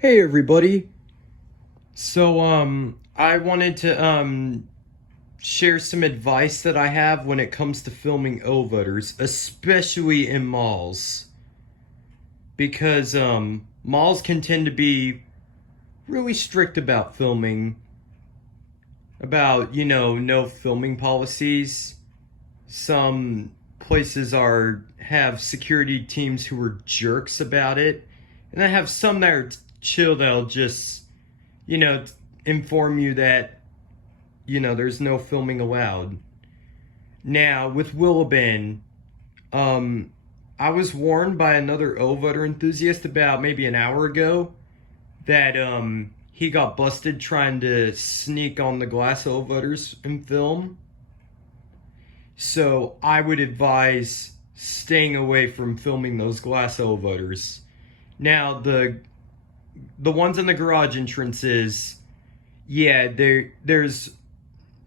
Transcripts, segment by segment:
Hey everybody. I wanted to share some advice that I have when it comes to filming elevators, especially in malls. Because malls can tend to be really strict about filming, about, no filming policies. Some places have security teams who are jerks about it, and I have some that are chill that'll just you know, inform you that, there's no filming allowed. Now, with Willabin, um, I was warned by another elevator enthusiast about maybe an hour ago that he got busted trying to sneak on the glass elevators and film. So I would advise staying away from filming those glass elevators. Now, the ones in the garage entrances, yeah, there's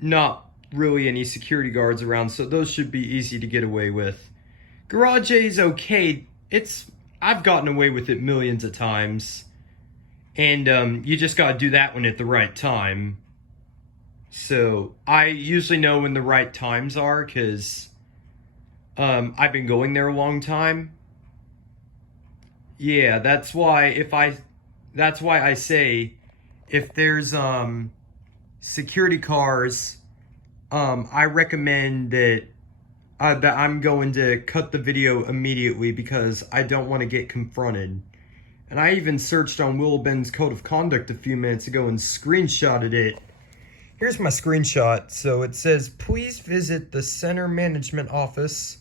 not really any security guards around, so those should be easy to get away with. Garage A is okay. I've gotten away with it millions of times, and you just gotta do that one at the right time. So I usually know when the right times are because I've been going there a long time. Yeah, that's why I say if there's security cars, I recommend that I'm going to cut the video immediately because I don't want to get confronted. And I even searched on Willabin's code of conduct a few minutes ago and screenshotted it. Here's my screenshot. So it says, please visit the center management office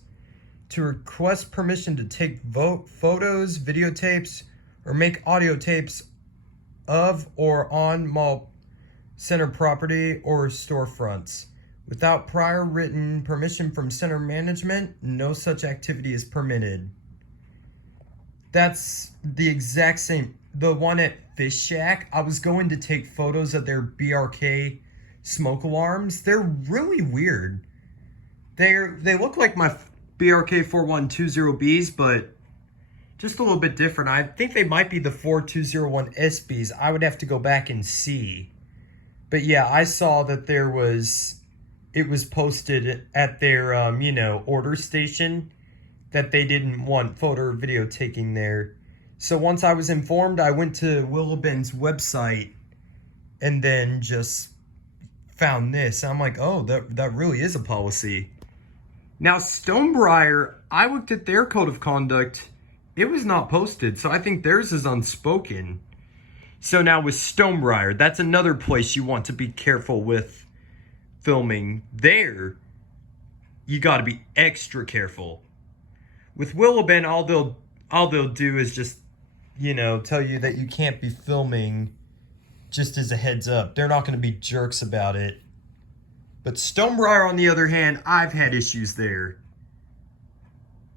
to request permission to take photos, videotapes, or make audio tapes of or on mall center property or storefronts. Without prior written permission from center management, no such activity is permitted. That's the exact same. The one at Fish Shack, I was going to take photos of their BRK smoke alarms. They're really weird. They look like my BRK 4120Bs, but just a little bit different. I think they might be the 4201 SBs. I would have to go back and see. But yeah, I saw that it was posted at their, order station that they didn't want photo or video taking there. So once I was informed, I went to Willabin's website and then just found this. I'm like, oh, that really is a policy. Now, Stonebriar, I looked at their code of conduct. It was not posted, so I think theirs is unspoken. So now with Stonebriar, that's another place you want to be careful with filming. There, you got to be extra careful. With Willabin, all they'll do is just, tell you that you can't be filming just as a heads up. They're not going to be jerks about it. But Stonebriar, on the other hand, I've had issues there.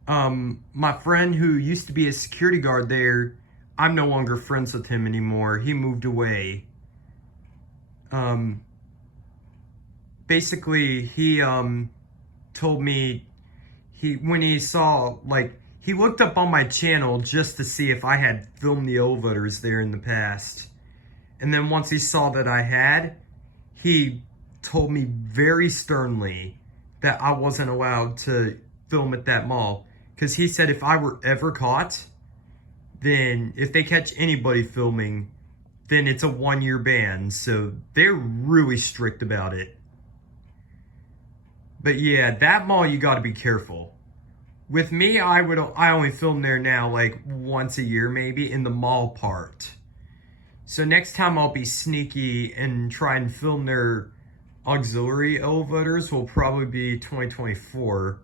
My friend who used to be a security guard there, I'm no longer friends with him anymore. He moved away. Basically, he told me when he saw, he looked up on my channel just to see if I had filmed the elevators there in the past. And then once he saw that I had, he told me very sternly that I wasn't allowed to film at that mall. Because he said if I were ever caught, then if they catch anybody filming, then it's a 1-year ban. So they're really strict about it. But yeah, that mall you got to be careful. With me, I only film there now like once a year maybe in the mall part. So next time I'll be sneaky and try and film their auxiliary elevators will probably be 2024.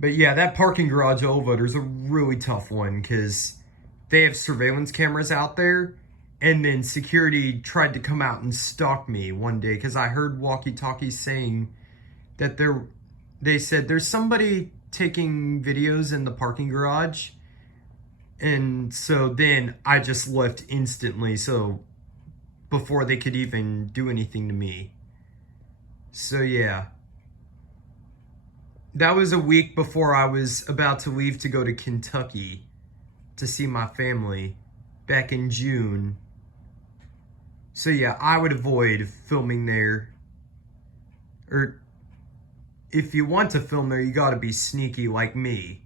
But yeah, that parking garage elevator is a really tough one because they have surveillance cameras out there, and then security tried to come out and stalk me one day because I heard walkie-talkies saying that they said there's somebody taking videos in the parking garage. And so then I just left instantly, so before they could even do anything to me. So yeah. That was a week before I was about to leave to go to Kentucky to see my family. back in June. So yeah, I would avoid filming there. Or if you want to film there, you gotta be sneaky like me.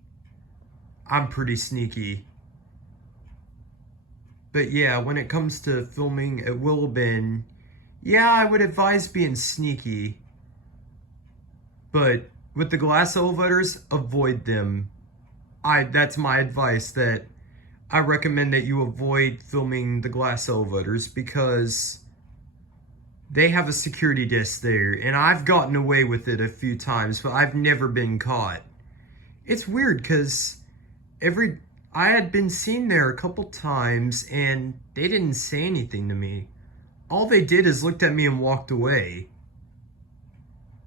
I'm pretty sneaky. But yeah, when it comes to filming at Willowbend, yeah, I would advise being sneaky. But with the glass elevators, avoid them. That's my advice, that I recommend that you avoid filming the glass elevators because they have a security desk there, and I've gotten away with it a few times, but I've never been caught. It's weird because I had been seen there a couple times and they didn't say anything to me. All they did is looked at me and walked away.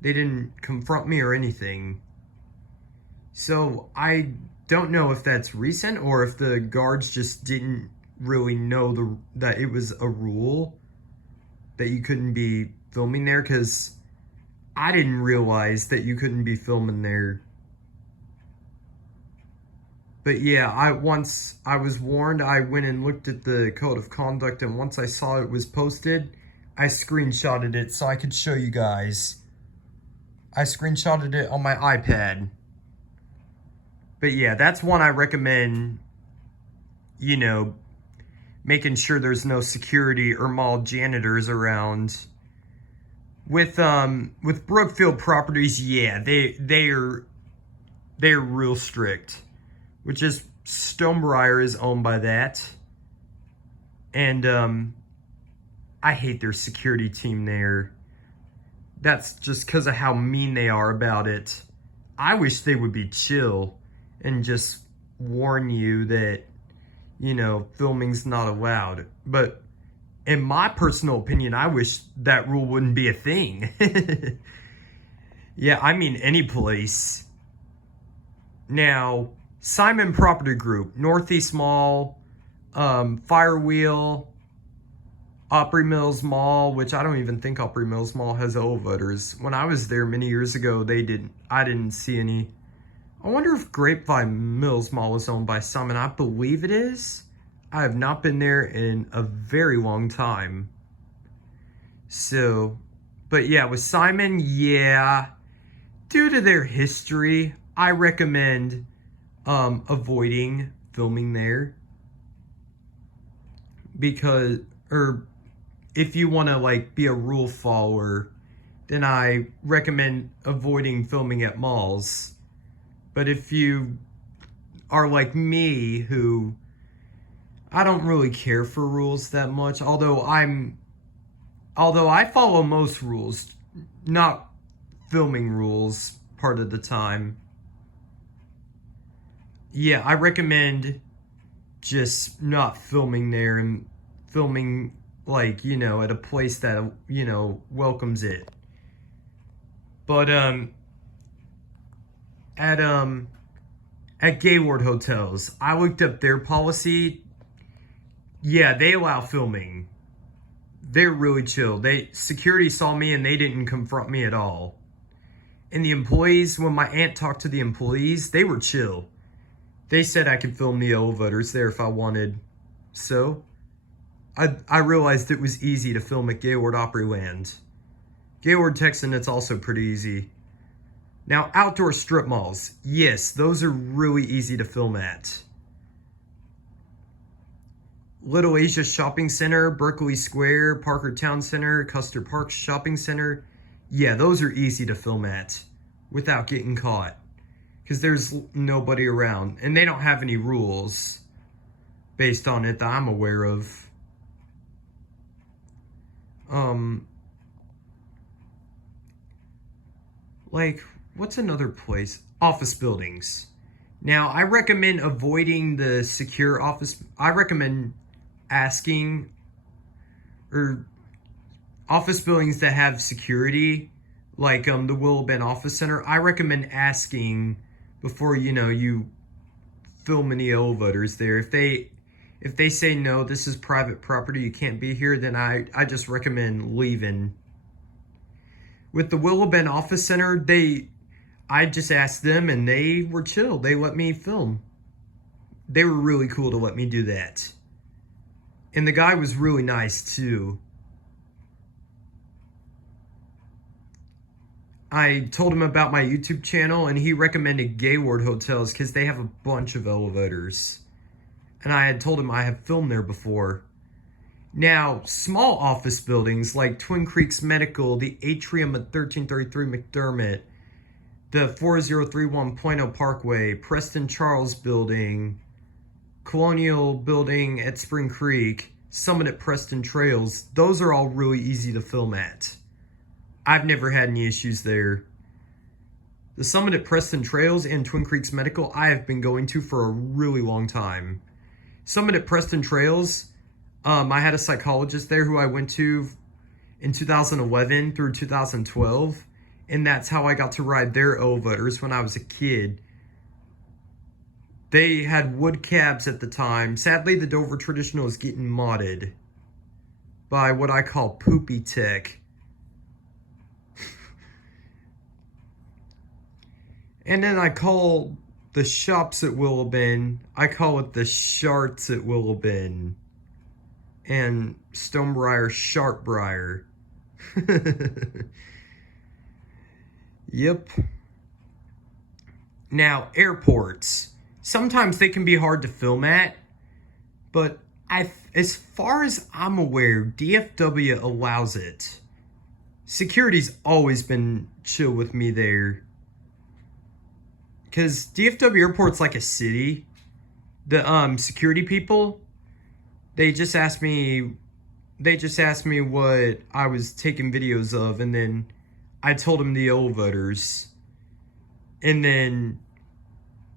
They didn't confront me or anything. So I don't know if that's recent or if the guards just didn't really know that it was a rule that you couldn't be filming there, because I didn't realize that you couldn't be filming there. But yeah, once I was warned, I went and looked at the code of conduct, and once I saw it was posted, I screenshotted it so I could show you guys. I screenshotted it on my iPad. But yeah, that's one I recommend, you know, making sure there's no security or mall janitors around. With Brookfield Properties, yeah, they're real strict. Which is, Stonebriar is owned by that. And I hate their security team there. That's just because of how mean they are about it. I wish they would be chill and just warn you that, you know, filming's not allowed. But in my personal opinion, I wish that rule wouldn't be a thing. Yeah, I mean any place. Now, Simon Property Group, Northeast Mall, Firewheel, Opry Mills Mall, which I don't even think Opry Mills Mall has elevators. When I was there many years ago, I didn't see any. I wonder if Grapevine Mills Mall is owned by Simon. I believe it is. I have not been there in a very long time. So, but yeah, with Simon, yeah, due to their history, I recommend avoiding filming there, because, or if you want to like be a rule follower, then I recommend avoiding filming at malls. But if you are like me, who I don't really care for rules that much, although I follow most rules, not filming rules part of the time. Yeah, I recommend just not filming there and filming, like, you know, at a place that, you know, welcomes it. But at Gaylord Hotels, I looked up their policy. Yeah, they allow filming. They're really chill. Security saw me and they didn't confront me at all. And the employees, when my aunt talked to the employees, they were chill. They said I could film the elevators there if I wanted. So, I realized it was easy to film at Gaylord Opryland. Gaylord Texan, it's also pretty easy. Now, outdoor strip malls. Yes, those are really easy to film at. Little Asia Shopping Center, Berkeley Square, Parker Town Center, Custer Park Shopping Center. Yeah, those are easy to film at without getting caught, because there's nobody around, and they don't have any rules based on it that I'm aware of. Like, what's another place? Office buildings. Now, I recommend avoiding the secure office. I recommend asking, or office buildings that have security, like the Willowbend Office Center. I recommend asking before, you know, you film any elevators there. If they say no, this is private property, you can't be here, then I just recommend leaving. With the Willowbend Office Center, I just asked them and they were chill. They let me film. They were really cool to let me do that. And the guy was really nice too. I told him about my YouTube channel, and he recommended Gaylord Hotels because they have a bunch of elevators. And I had told him I have filmed there before. Now, small office buildings like Twin Creeks Medical, the Atrium at 1333 McDermott, the 4031 Plano Parkway, Preston Charles Building, Colonial Building at Spring Creek, Summit at Preston Trails, those are all really easy to film at. I've never had any issues there. The Summit at Preston Trails and Twin Creeks Medical, I have been going to for a really long time. Summit at Preston Trails, I had a psychologist there who I went to in 2011 through 2012, and that's how I got to ride their elevators when I was a kid. They had wood cabs at the time. Sadly, the Dover Traditional is getting modded by what I call poopy tech. And then I call the shops at Willowbend, I call it the Sharts at Willowbend. And Stonebriar, Sharpbriar. Yep. Now, airports. Sometimes they can be hard to film at, but as far as I'm aware, DFW allows it. Security's always been chill with me there. Because DFW Airport's like a city. The security people, they just asked me what I was taking videos of, and then I told him the elevators. And then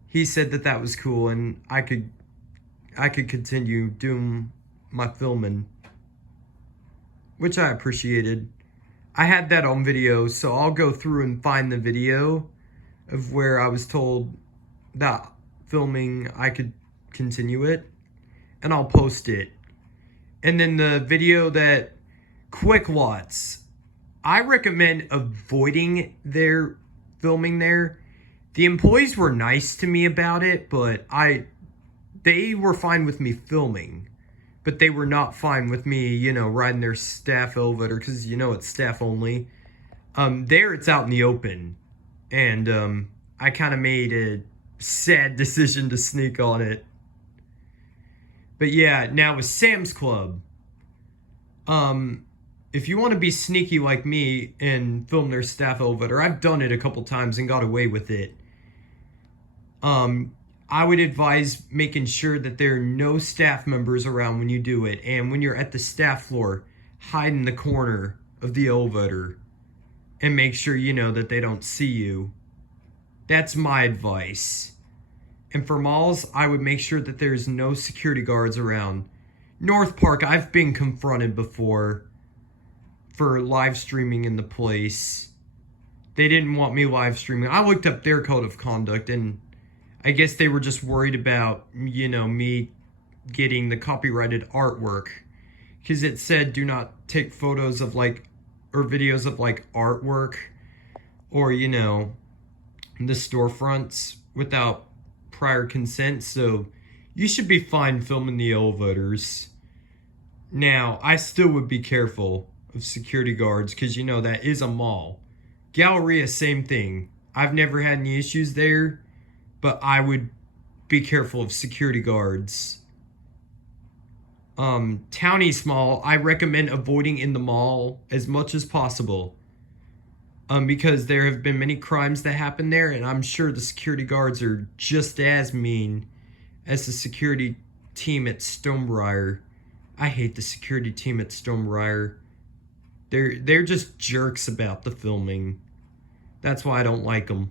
he said that was cool, and I could continue doing my filming, which I appreciated. I had that on video, so I'll go through and find the video of where I was told that filming I could continue it, and I'll post it. And then the video that Quick Lots, I recommend avoiding their filming there. The employees were nice to me about it, but they were fine with me filming, but they were not fine with me, riding their staff elevator, because it's staff only. There it's out in the open, and I kind of made a sad decision to sneak on it. But yeah, now with Sam's Club, if you want to be sneaky like me and film their staff elevator, I've done it a couple times and got away with it. I would advise making sure that there are no staff members around when you do it. And when you're at the staff floor, hide in the corner of the elevator and make sure that they don't see you. That's my advice. And for malls, I would make sure that there's no security guards around. North Park, I've been confronted before for live streaming in the place. They didn't want me live streaming. I looked up their code of conduct, and I guess they were just worried about, me getting the copyrighted artwork. Because it said do not take photos of or videos of artwork or, the storefronts without prior consent. So you should be fine filming the elevators. Now, I still would be careful of security guards because, that is a mall. Galleria, same thing. I've never had any issues there, but I would be careful of security guards. Town East Mall, I recommend avoiding in the mall as much as possible. Because there have been many crimes that happen there, and I'm sure the security guards are just as mean as the security team at Stonebriar. I hate the security team at Stonebriar. They're just jerks about the filming. That's why I don't like them.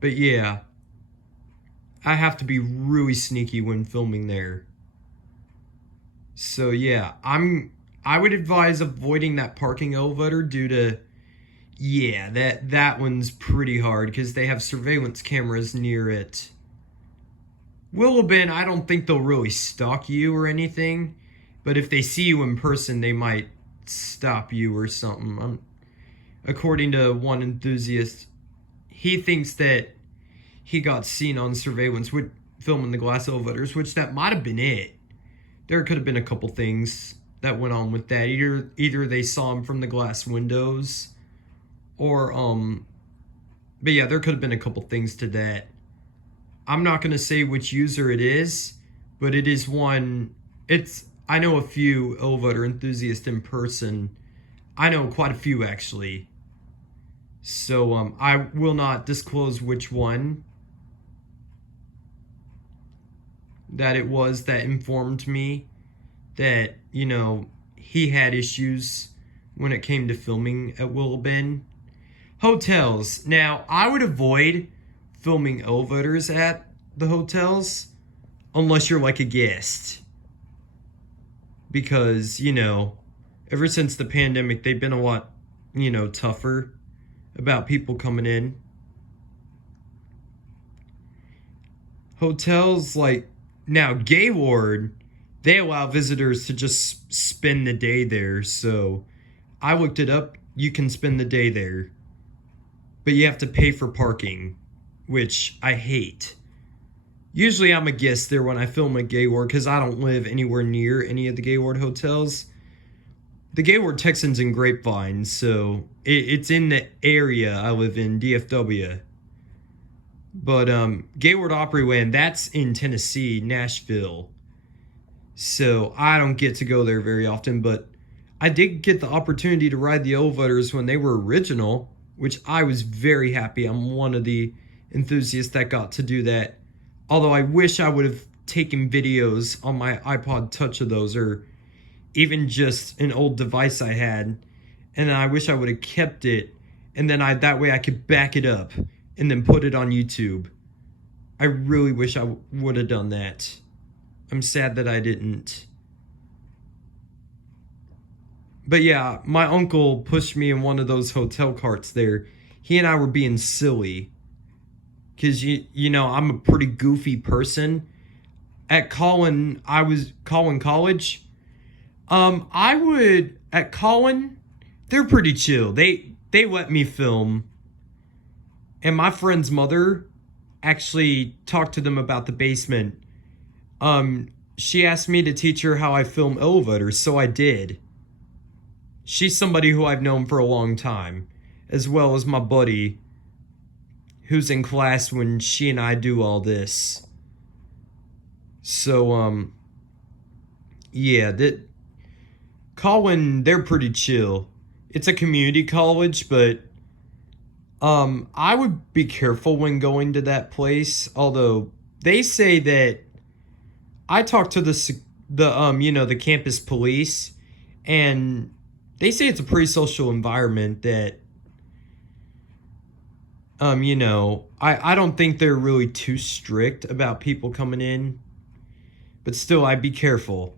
But yeah, I have to be really sneaky when filming there. So yeah, I would advise avoiding that parking elevator due to, that one's pretty hard because they have surveillance cameras near it. Willowbend, I don't think they'll really stalk you or anything, but if they see you in person, they might stop you or something. According to one enthusiast, he thinks that he got seen on surveillance, filming the glass elevators, which that might have been it. There could have been a couple things that went on with that. Either they saw him from the glass windows, or but yeah, there could have been a couple things to that. I'm not gonna say which user it is, but it is one. I know a few elevator enthusiasts in person. I know quite a few actually. So I will not disclose which one that it was that informed me that, he had issues when it came to filming at Willow Bend. Hotels. Now, I would avoid filming elevators at the hotels unless you're like a guest. Because, ever since the pandemic, they've been a lot, tougher about people coming in. Hotels now Gaylord, they allow visitors to just spend the day there. So I looked it up. You can spend the day there, but you have to pay for parking, which I hate. Usually I'm a guest there when I film at Gaylord because I don't live anywhere near any of the Gaylord hotels. The Gaylord Texan's in Grapevine, so it's in the area I live in, DFW. But Gaylord Opryland, that's in Tennessee, Nashville. So I don't get to go there very often, but I did get the opportunity to ride the elevators when they were original, which I was very happy. I'm one of the enthusiasts that got to do that. Although I wish I would have taken videos on my iPod Touch of those, or even just an old device I had, and I wish I would have kept it, and then that way I could back it up and then put it on YouTube. I really wish I would have done that. I'm sad that I didn't. But yeah, my uncle pushed me in one of those hotel carts there. He and I were being silly. Because, I'm a pretty goofy person. At Collin College, at Collin, they're pretty chill. They let me film. And my friend's mother actually talked to them about the basement. She asked me to teach her how I film elevators, so I did. She's somebody who I've known for a long time, as well as my buddy, who's in class when she and I do all this. So, yeah, Collin, they're pretty chill. It's a community college, but I would be careful when going to that place. Although they say that I talked to the campus police, and they say it's a pretty social environment that, I don't think they're really too strict about people coming in, but still, I'd be careful.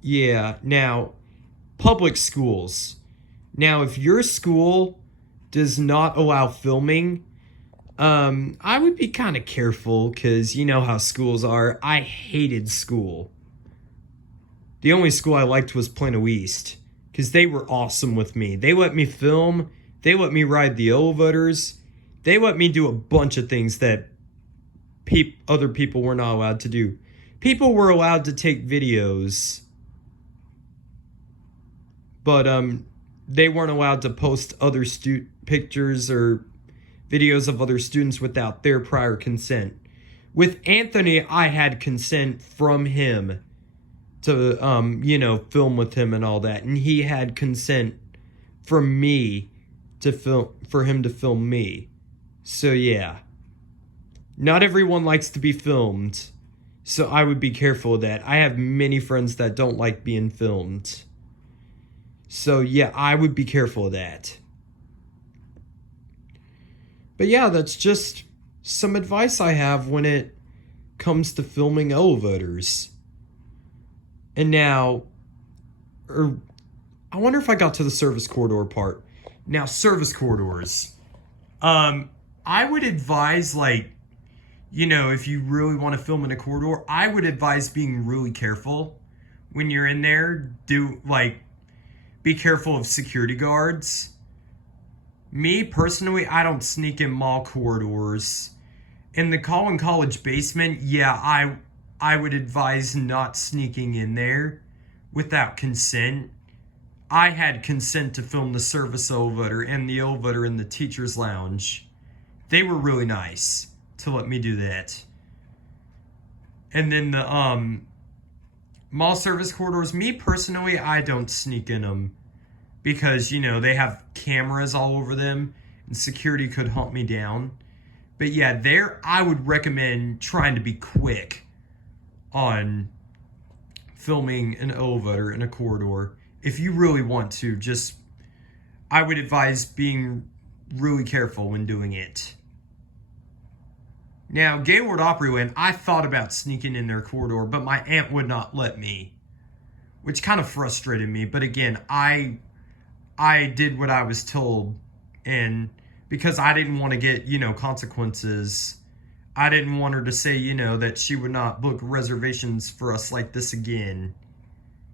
Yeah, now, public schools. Now, if your school does not allow filming, I would be kind of careful, because you know how schools are. I hated school. The only school I liked was Plano East, because they were awesome with me. They let me film. They let me ride the elevators. They let me do a bunch of things that other people were not allowed to do. People were allowed to take videos, but they weren't allowed to post other pictures or videos of other students without their prior consent. With Anthony, I had consent from him to, film with him and all that. And he had consent from me for him to film me. So, yeah. Not everyone likes to be filmed. So I would be careful of that. I have many friends that don't like being filmed. So, yeah, I would be careful of that. But yeah, that's just some advice I have when it comes to filming elevators. And now, I wonder if I got to the service corridor part. Now, service corridors. I would advise, if you really want to film in a corridor, I would advise being really careful when you're in there. Be careful of security guards. Me personally, I don't sneak in mall corridors. In the Collin College basement, yeah, I would advise not sneaking in there without consent. I had consent to film the service elevator and the elevator in the teacher's lounge. They were really nice to let me do that. And then the mall service corridors, me personally, I don't sneak in them because, you know, they have cameras all over them and security could hunt me down. But yeah, there I would recommend trying to be quick on filming an elevator in a corridor. If you really want to, just I would advise being really careful when doing it. Now, Gaylord Opryland, I thought about sneaking in their corridor, but my aunt would not let me, which kind of frustrated me. But again, I did what I was told, and because I didn't want to get, you know, consequences, I didn't want her to say, you know, that she would not book reservations for us like this again.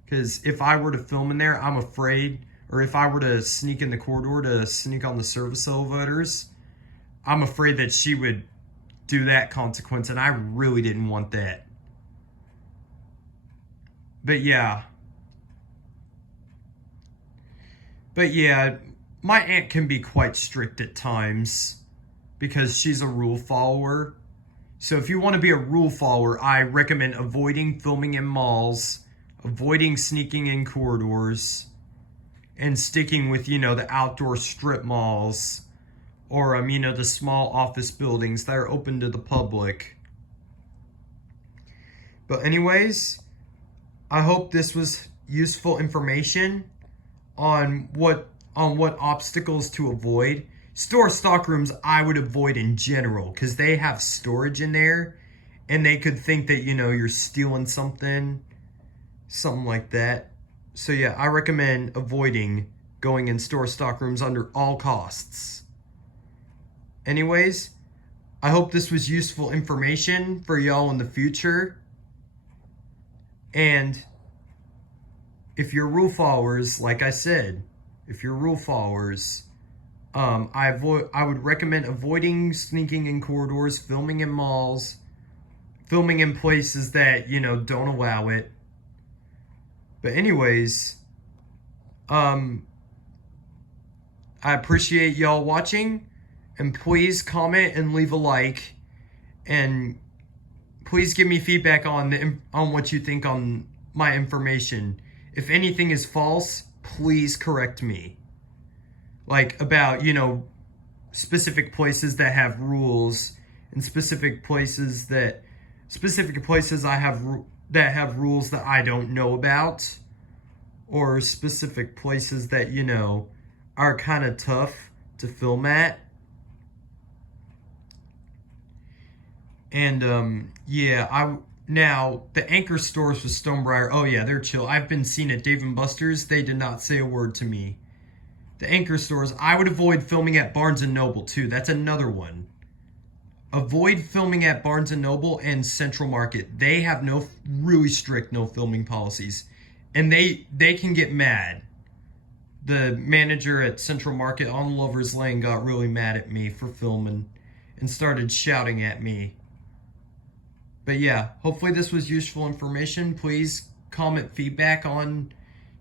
Because if I were to film in there, I'm afraid, or if I were to sneak in the corridor to sneak on the service elevators, I'm afraid that she would do that consequence, and I really didn't want that. But yeah, my aunt can be quite strict at times because she's a rule follower. So if you want to be a rule follower, I recommend avoiding filming in malls, avoiding sneaking in corridors, and sticking with, you know, the outdoor strip malls, or, you know, the small office buildings that are open to the public. But anyways, I hope this was useful information on what obstacles to avoid. Store stockrooms I would avoid in general because they have storage in there and they could think that, you know, you're stealing something like that. So yeah, I recommend avoiding going in store stockrooms under all costs. Anyways, I hope this was useful information for y'all in the future. And if you're rule followers, like I said, if you're rule followers, I would recommend avoiding sneaking in corridors, filming in malls, filming in places that, you know, don't allow it. But anyways, I appreciate y'all watching. And please comment and leave a like, and please give me feedback on what you think on my information. If anything is false, please correct me. Like about, you know, specific places that have rules, and specific places I have that have rules that I don't know about, or specific places that, you know, are kind of tough to film at. And yeah, now the Anchor stores with Stonebriar, oh yeah, they're chill. I've been seen at Dave & Buster's. They did not say a word to me. The Anchor stores, I would avoid filming at Barnes & Noble too. That's another one. Avoid filming at Barnes & Noble and Central Market. They have really strict no filming policies. And they can get mad. The manager at Central Market on Lover's Lane got really mad at me for filming and started shouting at me. But yeah, hopefully this was useful information. Please comment feedback on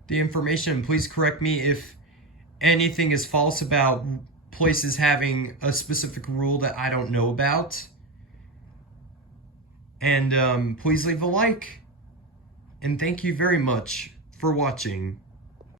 the information. Please correct me if anything is false about places having a specific rule that I don't know about. And please leave a like. And thank you very much for watching.